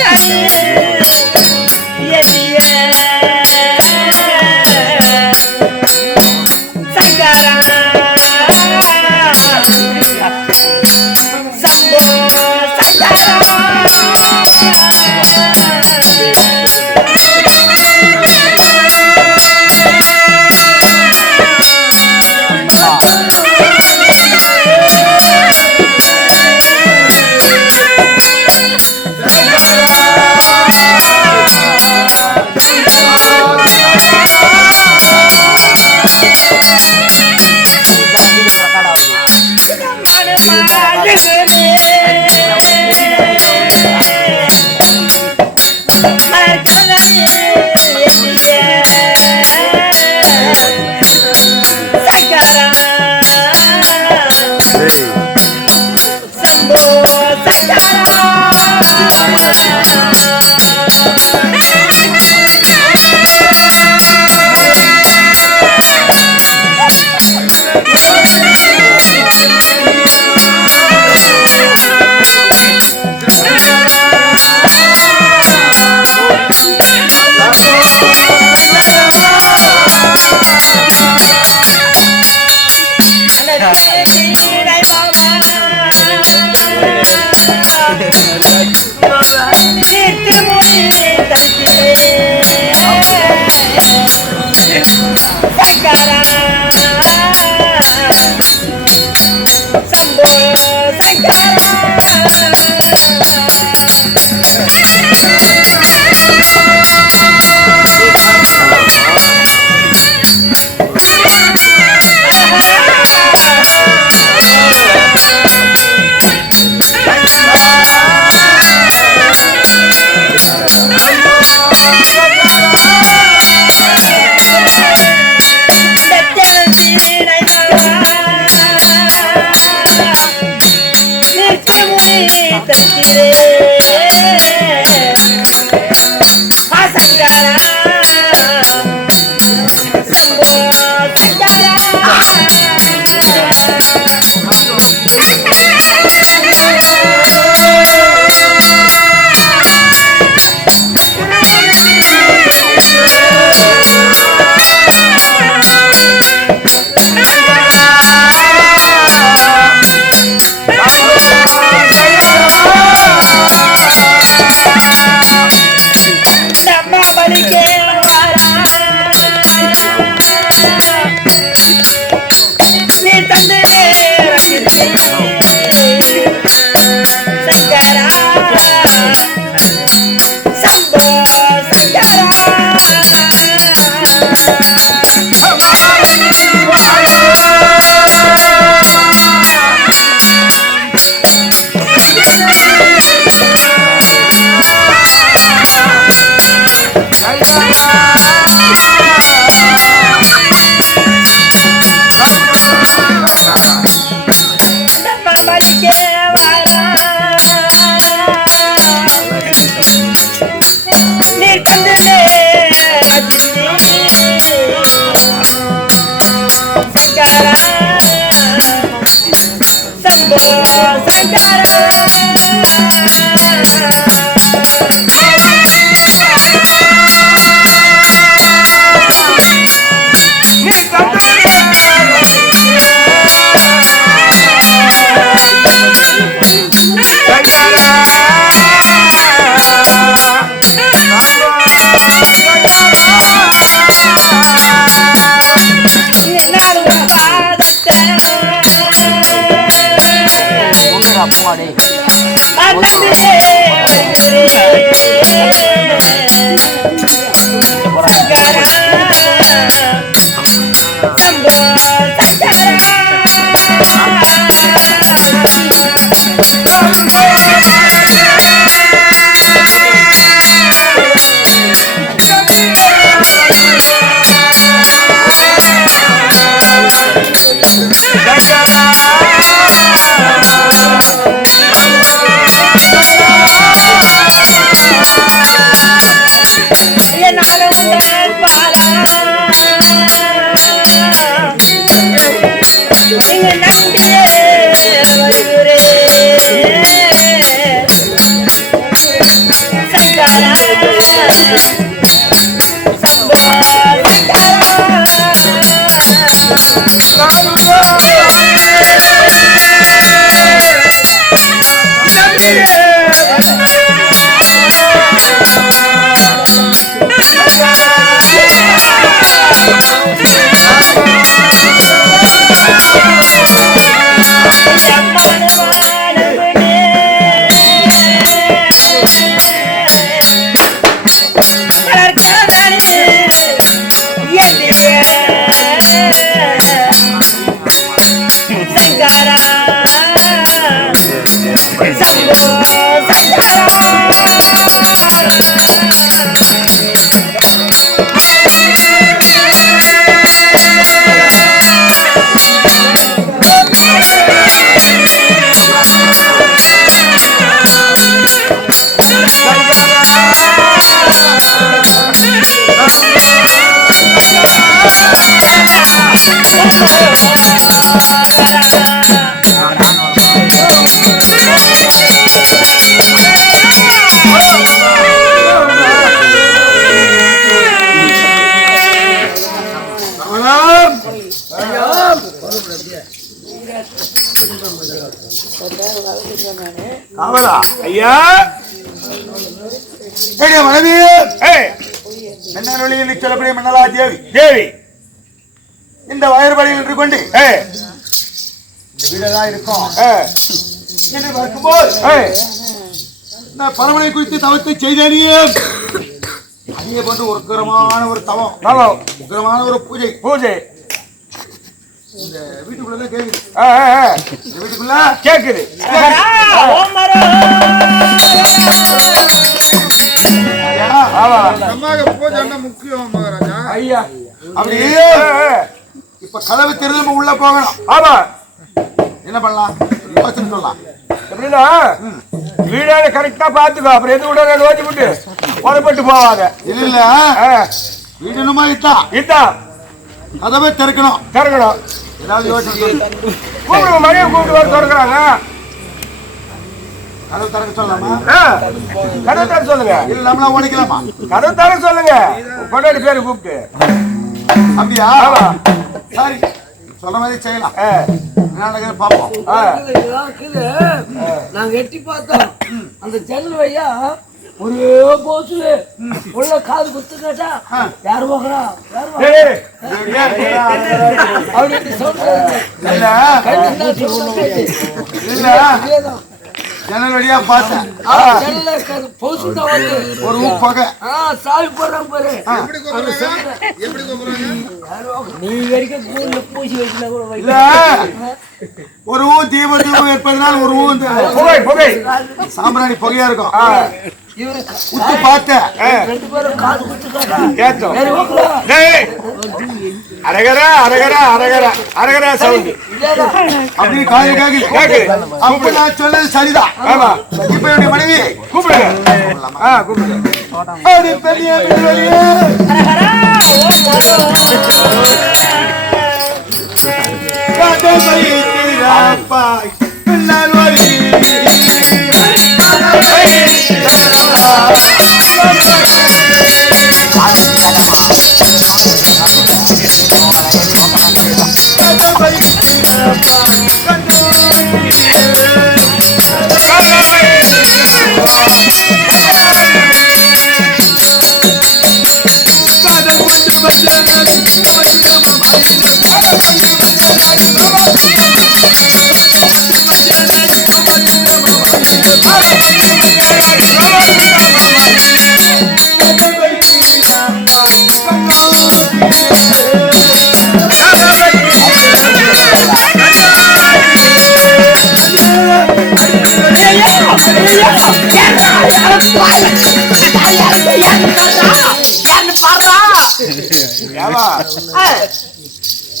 안 녕. Yeah. Santa Santara. Thank you. காவலா? ஐயா? மனைவி! சொல்லக்கூடிய மன்னலா தேவி. தேவி! இந்த வயற்படியில் நின்று கொண்டு இந்த வீடெல்லாம் இருக்கும். என்று பார்க்கும்போது நான் பரமனை குறித்து தவத்தை செய்தேனே அதே போன்று ஒரு உக்கிரமான ஒரு தவம். உக்கிரமான ஒரு பூஜை. பூஜை. இந்த வீட்டுக்குள்ள கேக்குது. இந்த வீட்டுக்குள்ள? கேக்குது. முக்கியம் மகாராஜா? ஐயா. அப்படி ஏ, ஏ. இப்ப கதவு நம்ம உள்ள போகணும். ஆமா. என்ன பண்ணலாம்? சொல்லலாம். எப்படின்னா வீடான கரெக்டா பாத்துக்கோ அப்புறம் எது விட ஓட்டி விட்டு புறப்பட்டு போவாங்க இல்ல இல்ல. ஆ, வீடு என்னமா இதான் இதான் கதவை திறக்கணும். திறக்கணும். ஏதாவது யோசனை சொல்லு. கூப்பிடுங்க மணியை கூப்பிட்டு வர திறக்கிறாங்க. கதவு திறக்க சொல்லலாமா? கதவு தர சொல்லுங்க. இல்ல நம்மளா ஓடிக்கலாமா? கதவு தர சொல்லுங்க. கொண்டாடி பேரு கூப்பிட்டு. அப்படியா. சரி சொல்ற மாதிரி செய்யலாம் என்ன இருக்குது. நாங்க எட்டி பார்த்தோம் அந்த ஜன்னல் வழியா ஒரே போசுல உள்ள காது குத்து கேட்டா யார் போகிறா அப்படின்னு சொல்றாங்க ஜன்னல் வழியா பார்த்தேன். ஒரு ஊ புகை. ஆ, சாவி போடுறாங்க பாரு. நீ வரைக்கும் கூண்டுல பூசி வச்சுனா கூட வை. இல்ல. ஒரு ஊ தீப தீபம் ஏற்பதனால் ஒரு ஊ புகை புகை. சாம்பிராணி புகையா இருக்கும். உத்து பார்த்தேன். ரெண்டு பேரும் காது குத்து கேட்டா கேட்டோம் அரகரா அரகரா அரகரா அரகரா சவுண்ட். அப்படி காது கேக்குது கேக்குது அப்ப நான் சொன்னது சரிதான். ஆமா. இப்ப என்னுடைய மனைவி. கூப்பிடுங்க ஆ கூப்பிடுங்க அது பெரிய பெரிய கதை வைத்திராப்பாய் பின்னால்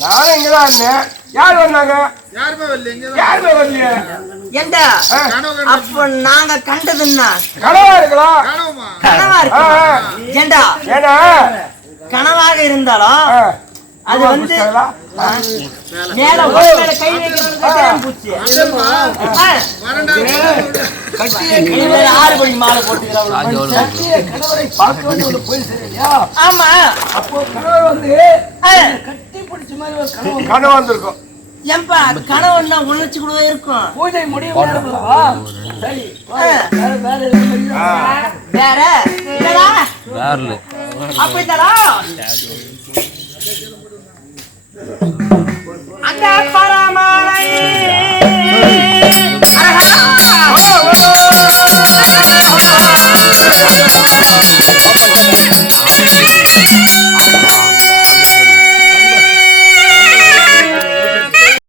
நானும் இங்கதான் இருந்தேன். யார் வந்தாங்க? யாருமே வரல யாருமே வரலையே? ஏண்டா? கனவு அப்ப நாங்க கண்டதுன்னா கனவா இருக்கலாம் கனவுமா? கனவா இருக்கு. ஏண்டா? ஏன்னா கனவாக இருந்தாலும் அது வந்து மேல கை ஆறு மணி போட்டுக்கிறாங்க ஆமா. அப்போ கணவர் வந்து மாதிரி ஒரு கனவு வந்திருக்கும். ஏன்பா கணவன்னா உணர்ச்சி கூட இருக்கும். பூஜை முடியும்? சரி. வேற வேற? வேற? என்னடா அப்ப என்னடா அந்த